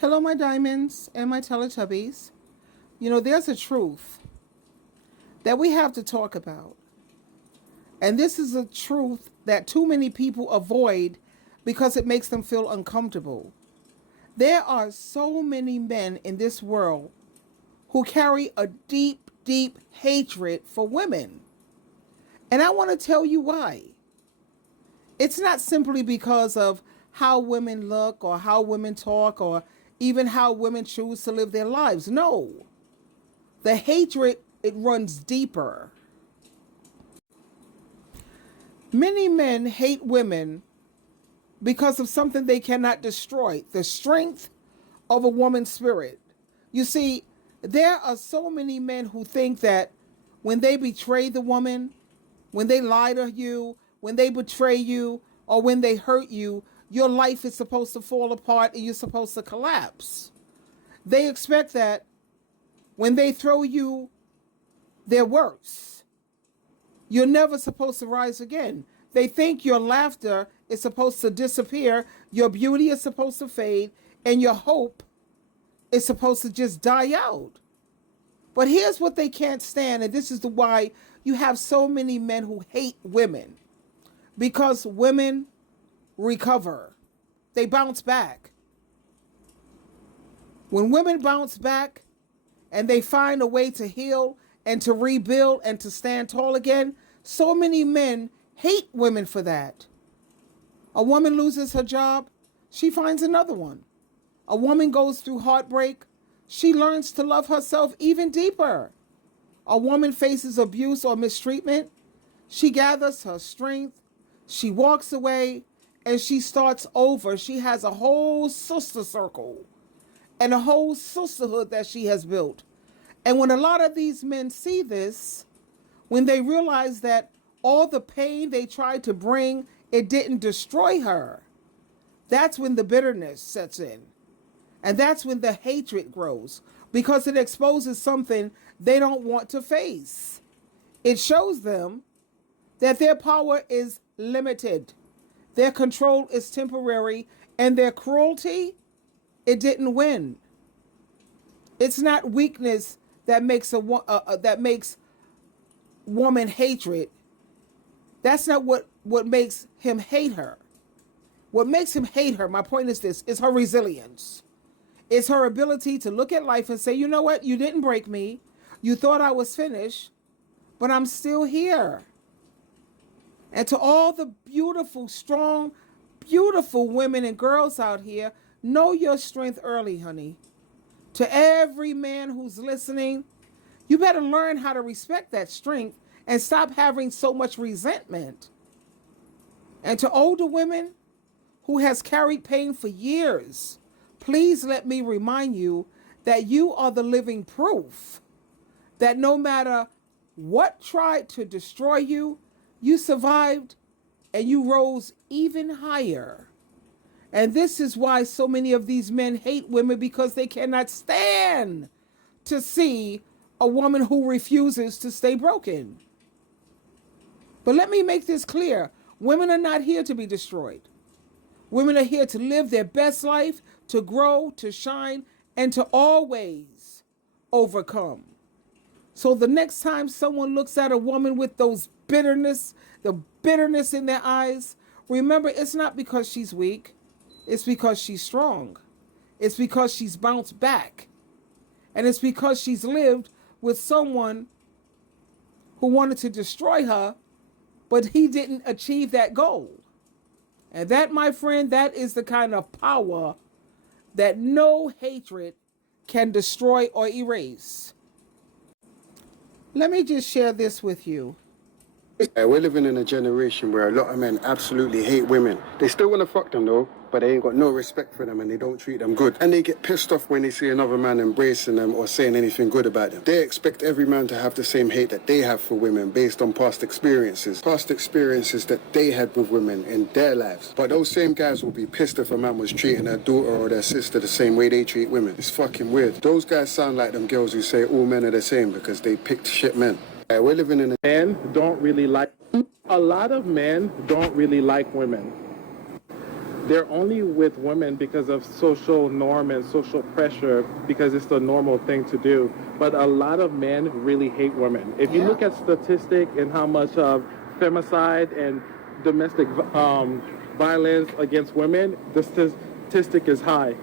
Hello, my diamonds and my Teletubbies. You know, there's a truth that we have to talk about. And this is a truth that too many people avoid because it makes them feel uncomfortable. There are so many men in this world who carry a deep, deep hatred for women. And I want to tell you why. It's not simply because of how women look or how women talk or even how women choose to live their lives. No. The hatred, it runs deeper. Many men hate women because of something they cannot destroy, the strength of a woman's spirit. You see, there are so many men who think that when they betray the woman, when they lie to you, when they betray you, or when they hurt you, your life is supposed to fall apart and you're supposed to collapse. They expect that when they throw you their worst, you're never supposed to rise again. They think your laughter is supposed to disappear, your beauty is supposed to fade, and your hope is supposed to just die out. But here's what they can't stand, and this is why you have so many men who hate women. Because women recover. They bounce back. When women bounce back and they find a way to heal and to rebuild and to stand tall again, so many men hate women for that. A woman loses her job, she finds another one. A woman goes through heartbreak, she learns to love herself even deeper. A woman faces abuse or mistreatment, she gathers her strength, she walks away, and she starts over. She has a whole sister circle and a whole sisterhood that she has built. And when a lot of these men see this, when they realize that all the pain they tried to bring, it didn't destroy her, that's when the bitterness sets in. And that's when the hatred grows, because it exposes something they don't want to face. It shows them that their power is limited, their control is temporary, and their cruelty, it didn't win. It's not weakness that makes woman hatred. That's not what makes him hate her. What makes him hate her, my point is this, is her resilience. It's her ability to look at life and say, you know what, you didn't break me. You thought I was finished, but I'm still here. And to all the beautiful, strong, beautiful women and girls out here, know your strength early, honey. To every man who's listening, you better learn how to respect that strength and stop having so much resentment. And to older women who has carried pain for years, please let me remind you that you are the living proof that no matter what tried to destroy you, you survived and you rose even higher. And this is why so many of these men hate women, because they cannot stand to see a woman who refuses to stay broken. But let me make this clear. Women are not here to be destroyed. Women are here to live their best life, to grow, to shine, and to always overcome. So the next time someone looks at a woman with the bitterness in their eyes, remember, it's not because she's weak. It's because she's strong. It's because she's bounced back. And it's because she's lived with someone who wanted to destroy her, but he didn't achieve that goal. And that, my friend, that is the kind of power that no hatred can destroy or erase. Let me just share this with you. We're living in a generation where a lot of men absolutely hate women. They still want to fuck them though, but they ain't got no respect for them and they don't treat them good. And they get pissed off when they see another man embracing them or saying anything good about them. They expect every man to have the same hate that they have for women based on past experiences that they had with women in their lives. But those same guys will be pissed if a man was treating their daughter or their sister the same way they treat women. It's fucking weird. Those guys sound like them girls who say all men are the same because they picked shit men. We're living in A lot of men don't really like women. they're only with women because of social norm and social pressure, because it's the normal thing to do. But a lot of men really hate women. If you look at statistic and how much of femicide and domestic violence against women, the statistic is high.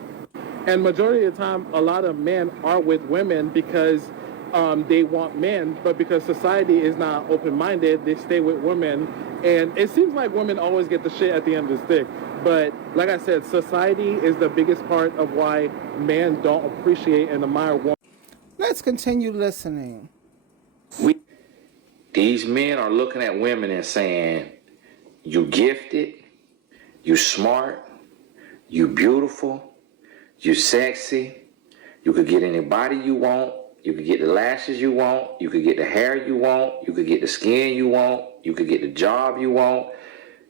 And majority of the time, a lot of men are with women because they want men, but because society is not open-minded, they stay with women. And it seems like women always get the shit at the end of the stick. But like I said, society is the biggest part of why men don't appreciate and admire women. Let's continue listening. These men are looking at women and saying, you gifted, you smart, you beautiful, you sexy, you could get any body you want, you could get the lashes you want, you could get the hair you want, you could get the skin you want, you could get the job you want.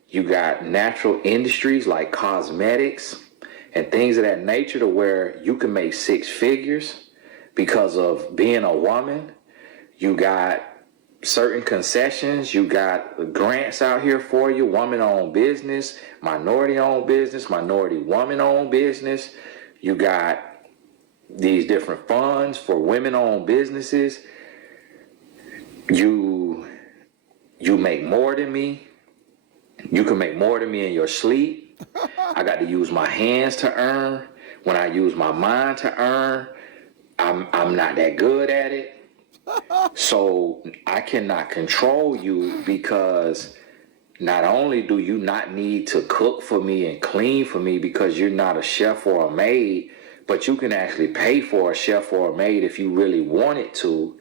You got natural industries like cosmetics and things of that nature to where you can make six figures because of being a woman. You got certain concessions. You got grants out here for you, woman-owned business, minority-owned business, minority woman-owned business. You got these different funds for women-owned businesses. You make more than me. You can make more than me in your sleep. I got to use my hands to earn. When I use my mind to earn, I'm not that good at it. So I cannot control you, because not only do you not need to cook for me and clean for me because you're not a chef or a maid, but you can actually pay for a chef or a maid if you really wanted to.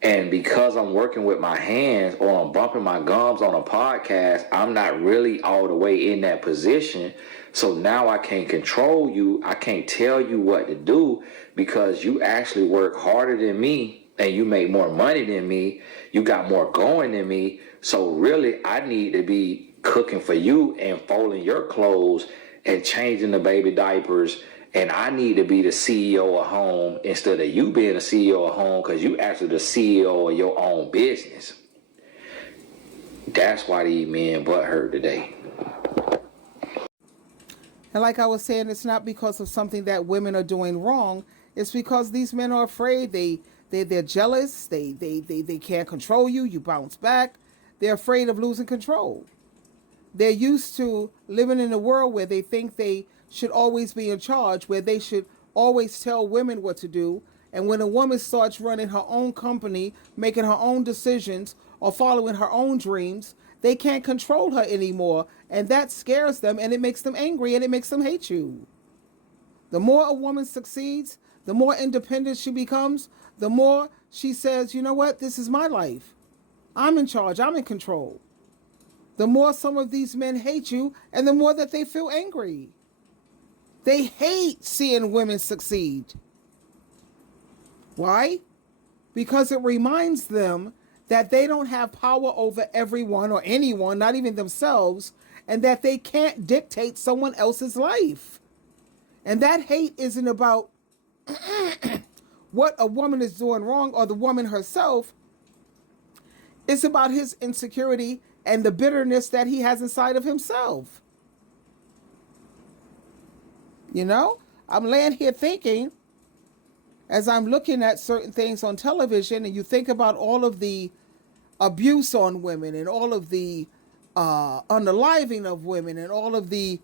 And because I'm working with my hands or I'm bumping my gums on a podcast, I'm not really all the way in that position. So now I can't control you. I can't tell you what to do because you actually work harder than me and you make more money than me. You got more going than me. So really, I need to be cooking for you and folding your clothes and changing the baby diapers. And I need to be the CEO of home instead of you being the CEO of home, because you actually the CEO of your own business. That's why these men butthurt today. And like I was saying, it's not because of something that women are doing wrong. It's because these men are afraid. They're jealous. They can't control you. You bounce back. They're afraid of losing control. They're used to living in a world where they think they should always be in charge, where they should always tell women what to do. And when a woman starts running her own company, making her own decisions, or following her own dreams, they can't control her anymore. And that scares them, and it makes them angry, and it makes them hate you. The more a woman succeeds, the more independent she becomes, the more she says, you know what, this is my life. I'm in charge. I'm in control. The more some of these men hate you, and the more that they feel angry. They hate seeing women succeed. Why? Because it reminds them that they don't have power over everyone or anyone, not even themselves, and that they can't dictate someone else's life. And that hate isn't about what a woman is doing wrong or the woman herself. It's about his insecurity and the bitterness that he has inside of himself. You know, I'm laying here thinking, as I'm looking at certain things on television, and you think about all of the abuse on women and all of the unaliving of women and all of the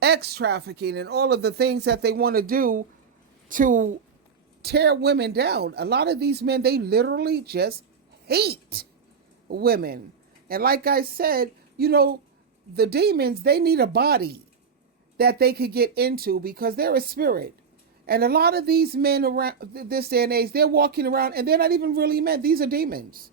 ex-trafficking and all of the things that they want to do to tear women down. A lot of these men, they literally just hate women. And like I said, you know, the demons, they need a body that they could get into because they're a spirit. And a lot of these men around this day and age, they're walking around and they're not even really men. These are demons.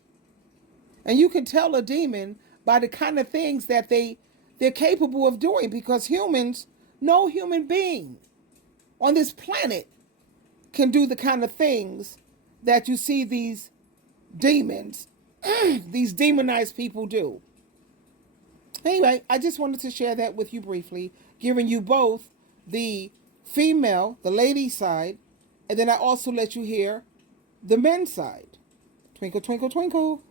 And you can tell a demon by the kind of things that they're capable of doing, because humans, no human being on this planet can do the kind of things that you see these demons, these demonized people do. Anyway, I just wanted to share that with you briefly, giving you both the female, the lady side, and then I also let you hear the men's side. Twinkle, twinkle, twinkle.